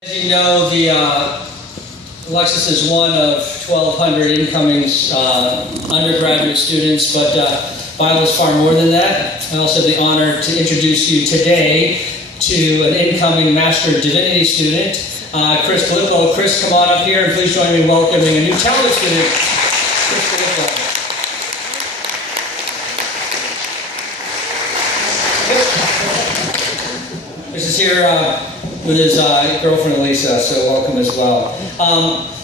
As you know, Alexis is one of 1,200 incoming undergraduate students, but Biola is far more than that. I also have the honor to introduce you today to an incoming Master of Divinity student, Chris Galippo. Chris, come on up here and please join me in welcoming a new talented student, Chris Galippo. Chris is here with his girlfriend Elisa, so welcome as well.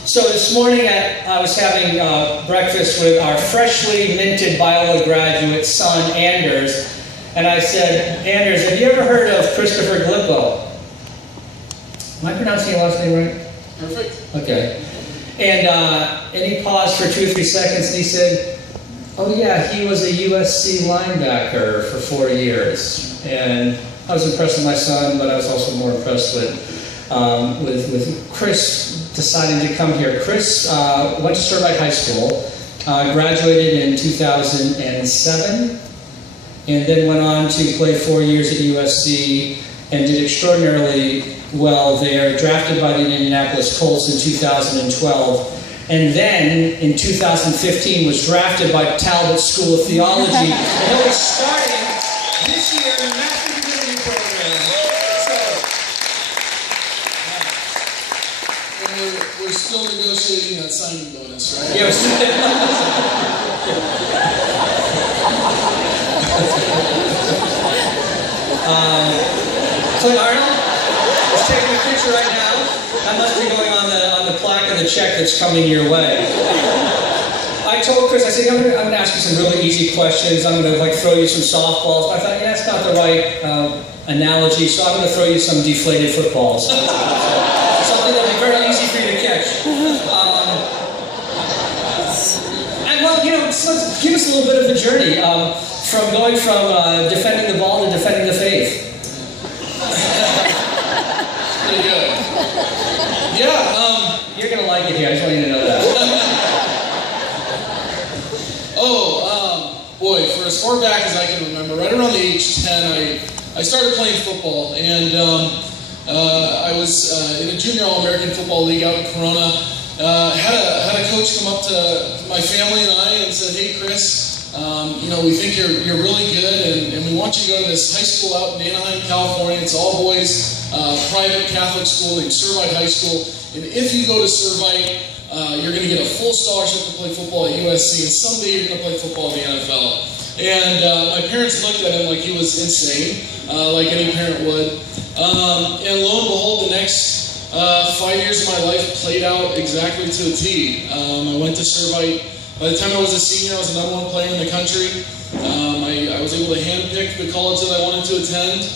So this morning I was having breakfast with our freshly minted Biola graduate son, Anders, and I said, Anders, have you ever heard of Christopher Galippo? Am I pronouncing your last name right? Perfect. Okay. And he paused for 2 or 3 seconds and he said, oh yeah, he was a USC linebacker for 4 years. And I was impressed with my son, but I was also more impressed with Chris deciding to come here. Chris went to Servite High School, graduated in 2007, and then went on to play 4 years at USC and did extraordinarily well there, drafted by the Indianapolis Colts in 2012. And then, in 2015, was drafted by Talbot School of Theology. And he'll be starting this year in the Master of Divinity program. And we're still negotiating that signing bonus, right? Yeah, Clint Arnold is taking a picture right now. That must be going on the plaque of the check that's coming your way. I told Chris, I said, I'm going to ask you some really easy questions. I'm going to throw you some softballs. But I thought, yeah, that's not the right analogy, so I'm going to throw you some deflated footballs. Something that'll be very easy for you to catch. And well, so let's give us a little bit of the journey from going from defending the ball to defending the faith. Pretty good. Yeah. You're going to like it here. I just want you to know that. Boy, for as far back as I can remember, right around the age 10, I started playing football, and I was in a junior All-American Football League out in Corona. Had a coach come up to my family and I and said, hey, Chris, we think you're really good, and we want you to go to this high school out in Anaheim, California. It's all boys, private Catholic school named Servite High School. And if you go to Servite, you're going to get a full scholarship to play football at USC, and someday you're going to play football in the NFL. And my parents looked at him like he was insane, like any parent would. And lo and behold, the next 5 years of my life played out exactly to a T. I went to Servite. By the time I was a senior, I was the #1 player in the country. I was able to handpick the college that I wanted to attend.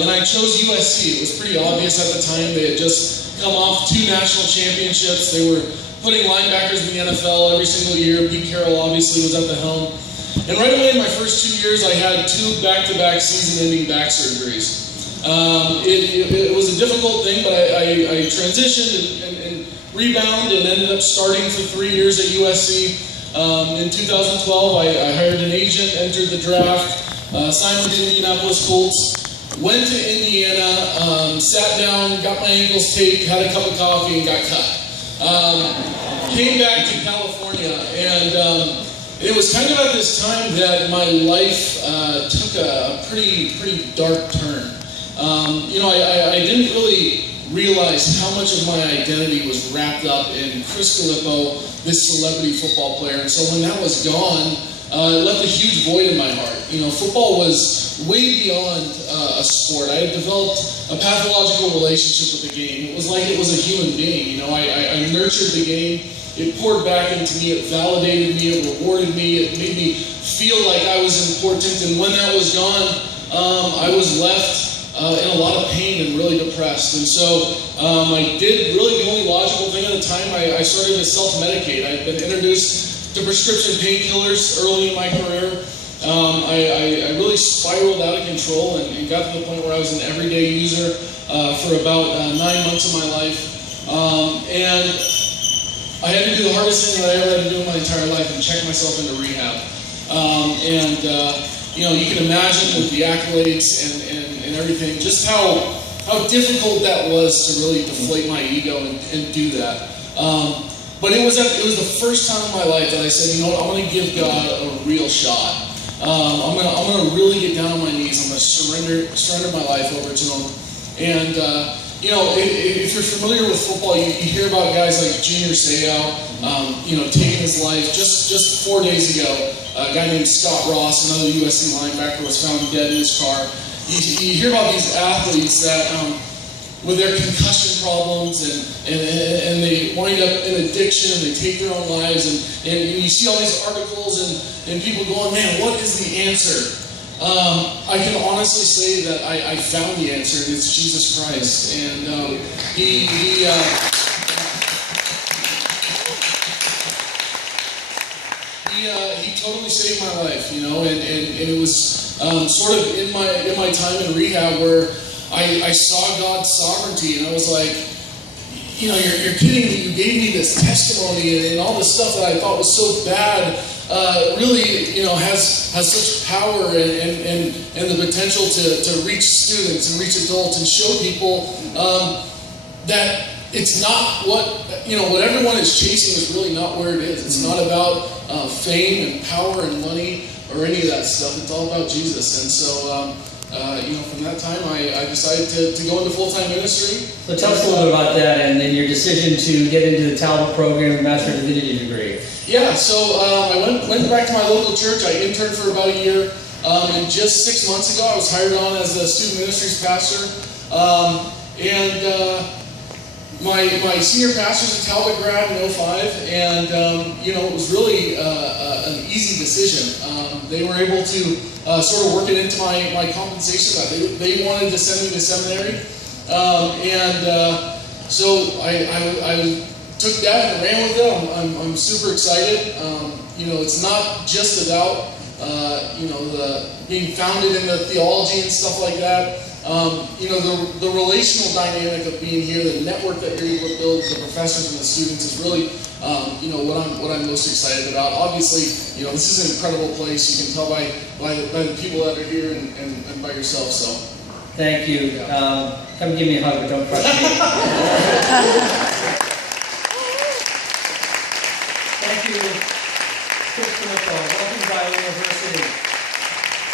And I chose USC. It was pretty obvious at the time. They had just come off 2 national championships. They were putting linebackers in the NFL every single year. Pete Carroll obviously was at the helm. And right away in my first 2 years, I had 2 back-to-back season-ending back surgeries. It was a difficult thing, but I transitioned and rebounded and ended up starting for 3 years at USC. In 2012, I hired an agent, entered the draft, signed with the Indianapolis Colts. Went to Indiana, sat down, got my ankles taped, had a cup of coffee, and got cut. Came back to California, and it was kind of at this time that my life took a pretty dark turn. I didn't really realize how much of my identity was wrapped up in Chris Galippo, this celebrity football player. And so when that was gone, it left a huge void in my heart. Football was way beyond a sport. I had developed a pathological relationship with the game. It was like it was a human being. I nurtured the game. It poured back into me. It validated me. It rewarded me. It made me feel like I was important. And when that was gone, I was left in a lot of pain and really depressed. And so I did really the only logical thing at the time. I started to self-medicate. I'd been introduced to prescription painkillers early in my career. I really spiraled out of control and got to the point where I was an everyday user for about 9 months of my life. And I had to do the hardest thing that I ever had to do in my entire life and check myself into rehab. You can imagine with the accolades and everything, just how how difficult that was to really deflate my ego and do that. But it was the first time in my life that I said, you know what, I'm going to give God a real shot. I'm gonna really get down on my knees. I'm gonna surrender my life over to Him. And you know, if you're familiar with football, you hear about guys like Junior Seau, you know, taking his life. Just 4 days ago, a guy named Scott Ross, another USC linebacker, was found dead in his car. You hear about these athletes that, with their concussion problems, and they wind up in addiction, and they take their own lives, and you see all these articles and people going, man, what is the answer? I can honestly say that I found the answer, and it's Jesus Christ. And he totally saved my life, you know, and it was sort of in my time in rehab where I saw God's sovereignty, and I was like, you know, you're kidding me. You gave me this testimony and all this stuff that I thought was so bad, really, you know, has such power and the potential to reach students and reach adults and show people that it's not what everyone is chasing is really not where it is. It's not about fame and power and money or any of that stuff. It's all about Jesus. And so, you know, from that time, I decided to go into full-time ministry. So tell us a little bit about that and then your decision to get into the Talbot program and Master of Divinity degree. Yeah, so I went back to my local church. I interned for about a year. And just 6 months ago, I was hired on as the student ministries pastor. My senior pastor's a Talbot grad in 05, and you know, it was really an easy decision. They were able to sort of work it into my compensation. They wanted to send me to seminary, so I took that and ran with it. I'm super excited. You know, it's not just about you know, being founded in the theology and stuff like that. You know, the relational dynamic of being here, the network that you're able to build with the professors and the students is really, you know, what I'm most excited about. Obviously, you know, this is an incredible place. You can tell by the people that are here and by yourself. So, thank you. Come give me a hug, but don't crush me. Thank you, Chris Philippo. Welcome to Biola University.